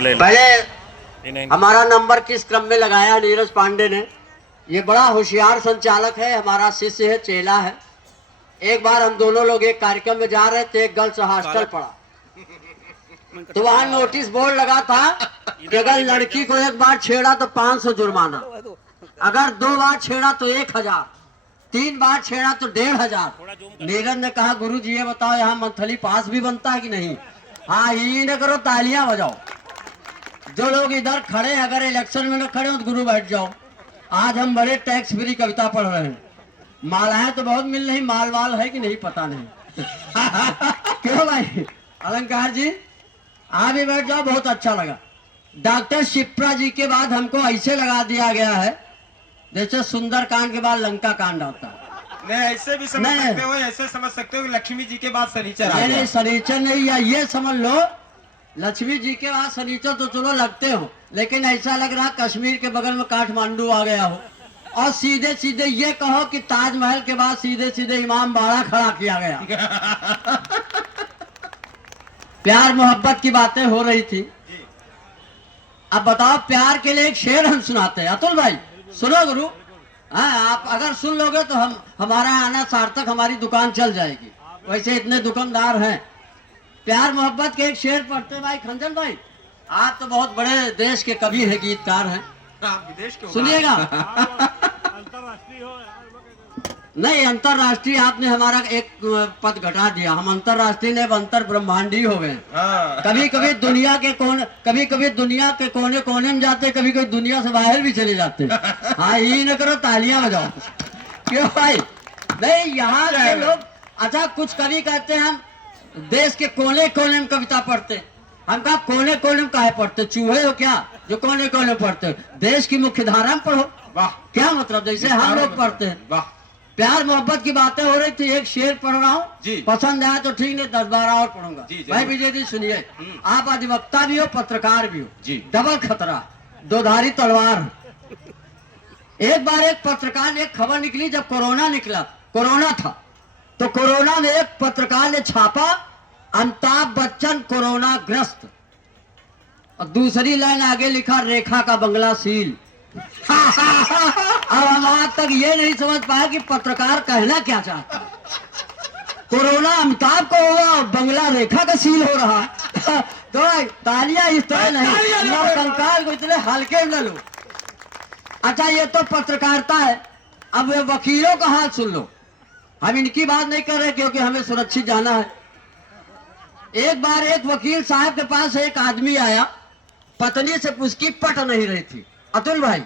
पहले हमारा नंबर किस क्रम में लगाया नीरज पांडे ने। ये बड़ा होशियार संचालक है, हमारा शिष्य है, चेला है। एक बार हम दोनों लोग एक कार्यक्रम में जा रहे थे, एक गर्ल्स हॉस्टल पड़ा, तो वहां नोटिस बोर्ड लगा था कि अगर लड़की को एक बार छेड़ा तो 500 जुर्माना, अगर 2 बार छेड़ा तो 1000, 3 बार छेड़ा तो 1500। नीरज ने कहा, गुरु जी ये बताओ यहाँ मंथली पास भी बनता है कि नहीं? हाँ, ही न करो, तालियां बजाओ। जो लोग इधर खड़े हैं, अगर इलेक्शन में न खड़े हो तो गुरु बैठ जाओ। आज हम बड़े टैक्स फ्री कविता पढ़ रहे हैं। मालाएं तो बहुत मिल रही, माल वाल है कि नहीं पता नहीं। क्यों भाई अलंकार जी, आप भी बैठ जाओ, बहुत अच्छा लगा। डॉक्टर शिप्रा जी के बाद हमको ऐसे लगा दिया गया है जैसे सुंदर कांड के बाद लंका कांड आता है। नहीं, ऐसे भी समझ सकते हो, ऐसे समझ सकते हो कि लक्ष्मी जी के बाद शनिचर आ गया। नहीं, शनिचर नहीं, या ये समझ लो लक्ष्मी जी के बाद शनिचर तो चलो लगते हो, लेकिन ऐसा लग रहा कश्मीर के बगल में काठमांडू आ गया हो। और सीधे सीधे ये कहो कि ताजमहल के बाद सीधे सीधे इमाम बाड़ा खड़ा किया गया। प्यार मोहब्बत की बातें हो रही थी। अब बताओ, प्यार के लिए एक शेर हम सुनाते हैं। अतुल भाई सुनो गुरु। हाँ, आप अगर सुन लोगे तो हमारा आना सार्थक, हमारी दुकान चल जाएगी। वैसे इतने दुकानदार हैं। प्यार मोहब्बत के एक शेर पढ़ते भाई खंजन भाई। आप तो बहुत बड़े देश के कवि हैं, गीतकार हैं, विदेश के सुनिएगा। नहीं, अंतरराष्ट्रीय आपने हमारा एक पद घटा दिया। हम अंतरराष्ट्रीय ने अंतर ब्रह्मांडी हो गए। कभी कभी दुनिया के कोने कोने में जाते, कभी कभी दुनिया से बाहर भी चले जाते। हाँ, ये न करो, तालियां बजाओ। क्यों भाई? नहीं, यहाँ के लोग, अच्छा कुछ कवि कहते हैं हम देश के कोने कोने में कविता पढ़ते। हम कहा कोने कोने में काहे पढ़ते? चूहे हो क्या जो कोने कोने पढ़ते? देश की मुख्य धारा में पढ़ो। वाह, क्या मतलब, जैसे हम लोग पढ़ते हैं। वाह, प्यार मोहब्बत की बातें हो रही थी, एक शेर पढ़ रहा हूँ, पसंद आया तो ठीक, नहीं 10-12 और पढ़ूंगा। भाई विजय जी सुनिए, आप अधिवक्ता भी हो, पत्रकार भी हो, डबल खतरा, दोधारी तलवार। एक बार एक पत्रकार ने एक खबर निकली, जब कोरोना था, तो कोरोना में एक पत्रकार ने छापा, अमिताभ बच्चन कोरोना ग्रस्त, और दूसरी लाइन आगे लिखा, रेखा का बंगला सील। अब हम आज तक ये नहीं समझ पाया कि पत्रकार कहना क्या चाहता। कोरोना अमिताभ को हुआ और बंगला रेखा का सील हो रहा। तो तालियां इस तरह नहीं, कंकाल को इतने हल्के न लो। अच्छा, ये तो पत्रकारिता है। अब वकीलों का हाल सुन लो। हम इनकी बात नहीं कर रहे क्योंकि हमें सुरक्षित जाना है। एक बार एक वकील साहब के पास एक आदमी आया, पत्नी से उसकी पट नहीं रही थी। अतुल भाई,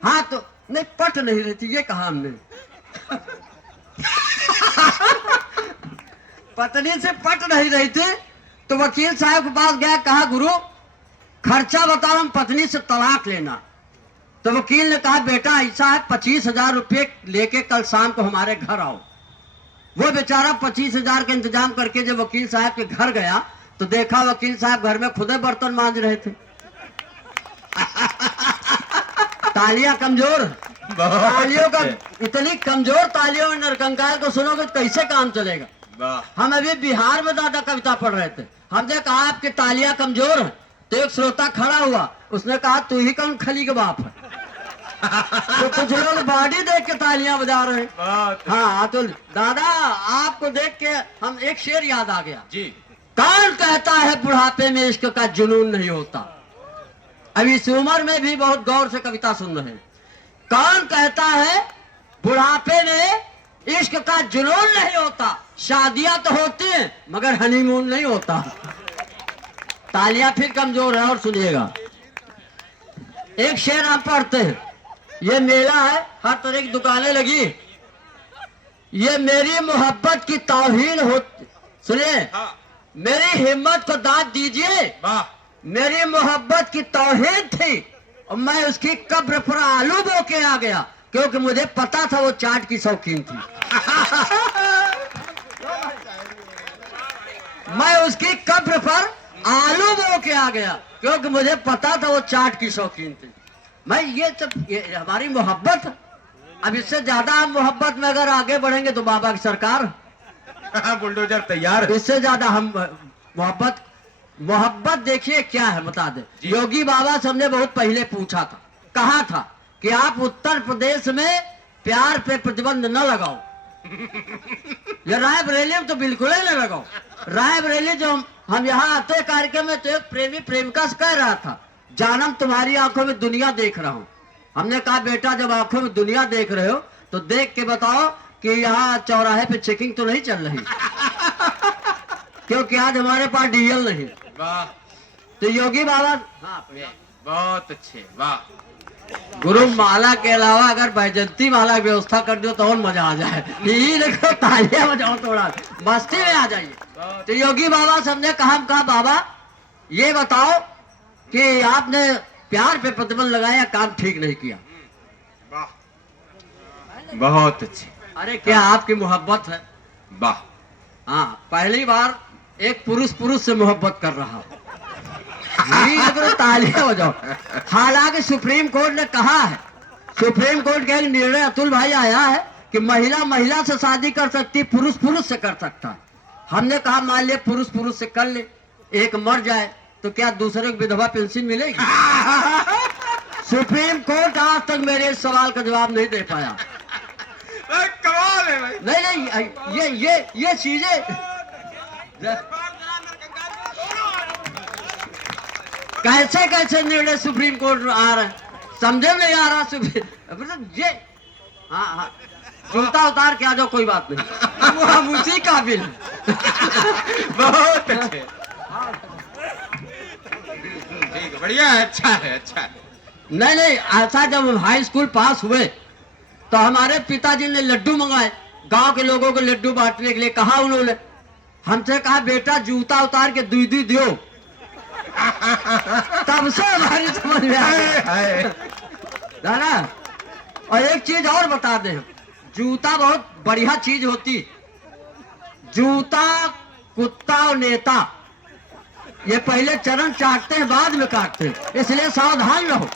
हाँ तो नहीं, पट नहीं रही थी, ये कहा हमने। पत्नी से पट नहीं रही थी, तो वकील साहब के पास गया, कहा गुरु खर्चा बताओ, हम पत्नी से तलाक लेना। तो वकील ने कहा, बेटा ऐसा है, 25,000 रुपये लेके कल शाम को हमारे घर आओ। वो बेचारा 25,000 का इंतजाम करके जब वकील साहब के घर गया, तो देखा वकील साहब घर में खुदे बर्तन मांज रहे थे। तालियां कमजोर, तालियों का इतनी कमजोर तालियों में नरकंकाल को सुनोगे तो कैसे काम चलेगा? हम अभी बिहार में दादा कविता पढ़ रहे थे, हमने कहा आपकी तालियां कमजोर है, तो एक श्रोता खड़ा हुआ, उसने कहा तू ही कौन खली के बाप है? तो कुछ लोग बॉडी देख के तालियां बजा रहे हैं। हाँ तो दादा, आपको देख के हम एक शेर याद आ गया जी। कौन कहता है बुढ़ापे में इश्क का जुनून नहीं होता? अभी इस उम्र में भी बहुत गौर से कविता सुन रहे हैं। कौन कहता है बुढ़ापे में इश्क का जुनून नहीं होता? शादियां तो होती हैं मगर हनीमून नहीं होता। तालियां फिर कमजोर है। और सुनिएगा, एक शेर आप पढ़ते हैं। ये मेला है, हर तरह की दुकानें लगी। ये मेरी मोहब्बत की तौहीन होती, सुनिए, मेरी हिम्मत को दाद दीजिए, मेरी मोहब्बत की तौहीन थी और मैं उसकी कब्र पर आलू बो के आ गया, क्योंकि मुझे पता था वो चाट की शौकीन थी। मैं उसकी कब्र पर आलू बो के आ गया क्योंकि मुझे पता था वो चाट की शौकीन थी। मैं ये हमारी मोहब्बत। अब इससे ज्यादा हम मोहब्बत में अगर आगे बढ़ेंगे तो बाबा की सरकार, बुलडोजर तैयार। इससे ज्यादा हम मोहब्बत मोहब्बत देखिए क्या है बता दे। जी। योगी बाबा से हमने बहुत पहले पूछा था, कहा था कि आप उत्तर प्रदेश में प्यार पे प्रतिबंध न लगाओ। ये रायबरेली में तो बिल्कुल ही न लगाओ। रायबरेली जो हम यहाँ आते कार्यक्रम में तो एक प्रेमी प्रेमिका से कह रहा था, जानम तुम्हारी आंखों में दुनिया देख रहा हूँ। हमने कहा बेटा जब आंखों में दुनिया देख रहे हो तो देख के बताओ कि यहाँ चौराहे पे चेकिंग तो नहीं चल रही, क्योंकि आज हमारे पास डीएल नहीं। वाह, तो योगी बाबा बहुत अच्छे, वाह। गुरु माला के अलावा अगर बैजंती माला की व्यवस्था कर दो तो और मजा आ जाए। ये देखो तालियां बजाओ, थोड़ा मस्ती में आ जाइए। तो योगी बाबा से हमने कहा बाबा ये बताओ कि आपने प्यार पे प्रतिबंध लगाया, काम ठीक नहीं किया। वाह, बहुत अच्छे। अरे क्या आपकी मोहब्बत है? वाह, हाँ, पहली बार एक पुरुष पुरुष से मोहब्बत कर रहा है। तालियां बजाओ। हालांकि सुप्रीम कोर्ट ने कहा है, सुप्रीम कोर्ट का एक निर्णय अतुल भाई आया है कि महिला महिला से शादी कर सकती, पुरुष पुरुष से कर सकता है। हमने कहा मान लिया पुरुष पुरुष से कर ले, एक मर जाए तो क्या दूसरे को विधवा पेंशन मिलेगी? सुप्रीम कोर्ट आज तक मेरे इस सवाल का जवाब नहीं दे पाया। कमाल है भाई। नहीं, ये चीजें कैसे कैसे निर्णय सुप्रीम कोर्ट में आ रहे हैं, समझे नहीं आ रहा। ये हाँ, जूता उतार के आ जाओ, कोई बात नहीं, वो हम उसी काबिल हैं। बहुत अच्छे, ठीक है, बढ़िया है, अच्छा है, अच्छा है। नहीं, ऐसा जब हम हाई स्कूल पास हुए तो हमारे पिताजी ने लड्डू मंगाए, गांव के लोगों को लड्डू बांटने के लिए कहा। उन्होंने हमसे कहा बेटा जूता उतार के दूध दो। तब से हमारी समझ में आया ना। और एक चीज और बता दे, जूता बहुत बढ़िया चीज होती। जूता कुत्ता और नेता ये पहले चरण चाटते हैं बाद में काटते हैं, इसलिए सावधान रहो।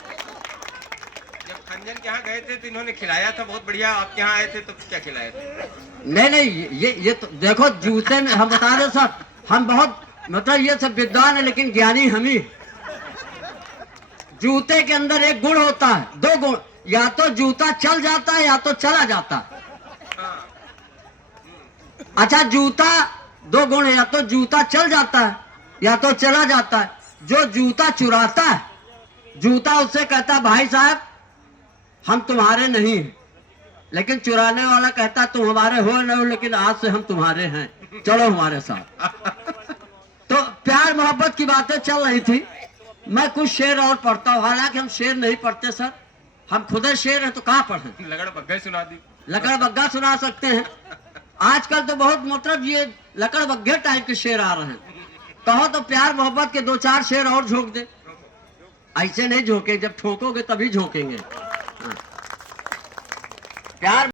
जब खंजन के यहाँ गए थे तो इन्होंने खिलाया था बहुत बढ़िया, आपके यहाँ आए थे तो क्या खिलाए थे? नहीं, ये तो देखो जूते में हम बता रहे सर, हम बहुत मतलब ये सब विद्वान है लेकिन ज्ञानी हम ही। जूते के अंदर एक गुण होता है, दो गुण, या तो जूता चल जाता है या तो चला जाता है। अच्छा, जूता दो गुण है, या तो जूता चल जाता है या तो चला जाता है। जो जूता चुराता है, जूता उससे कहता भाई साहब हम तुम्हारे नहीं हैं, लेकिन चुराने वाला कहता तुम हमारे हो न हो लेकिन आज से हम तुम्हारे हैं, चलो हमारे साथ। तो प्यार मोहब्बत की बातें चल रही थी। मैं कुछ शेर और पढ़ता हूँ, हालांकि हम शेर नहीं पढ़ते सर, हम खुद शेर हैं तो कहाँ पढ़ें। लगड़ बग्गा सुना दी। लकड़ बग्गा सुना सकते हैं। आजकल तो बहुत मतलब ये लकड़ बग्गे टाइप के शेर आ रहे हैं। कहो तो प्यार मोहब्बत के दो चार शेर और झोंक दे। ऐसे नहीं झोंके, जब ठोकोगे तभी झोंकेंगे। प्यार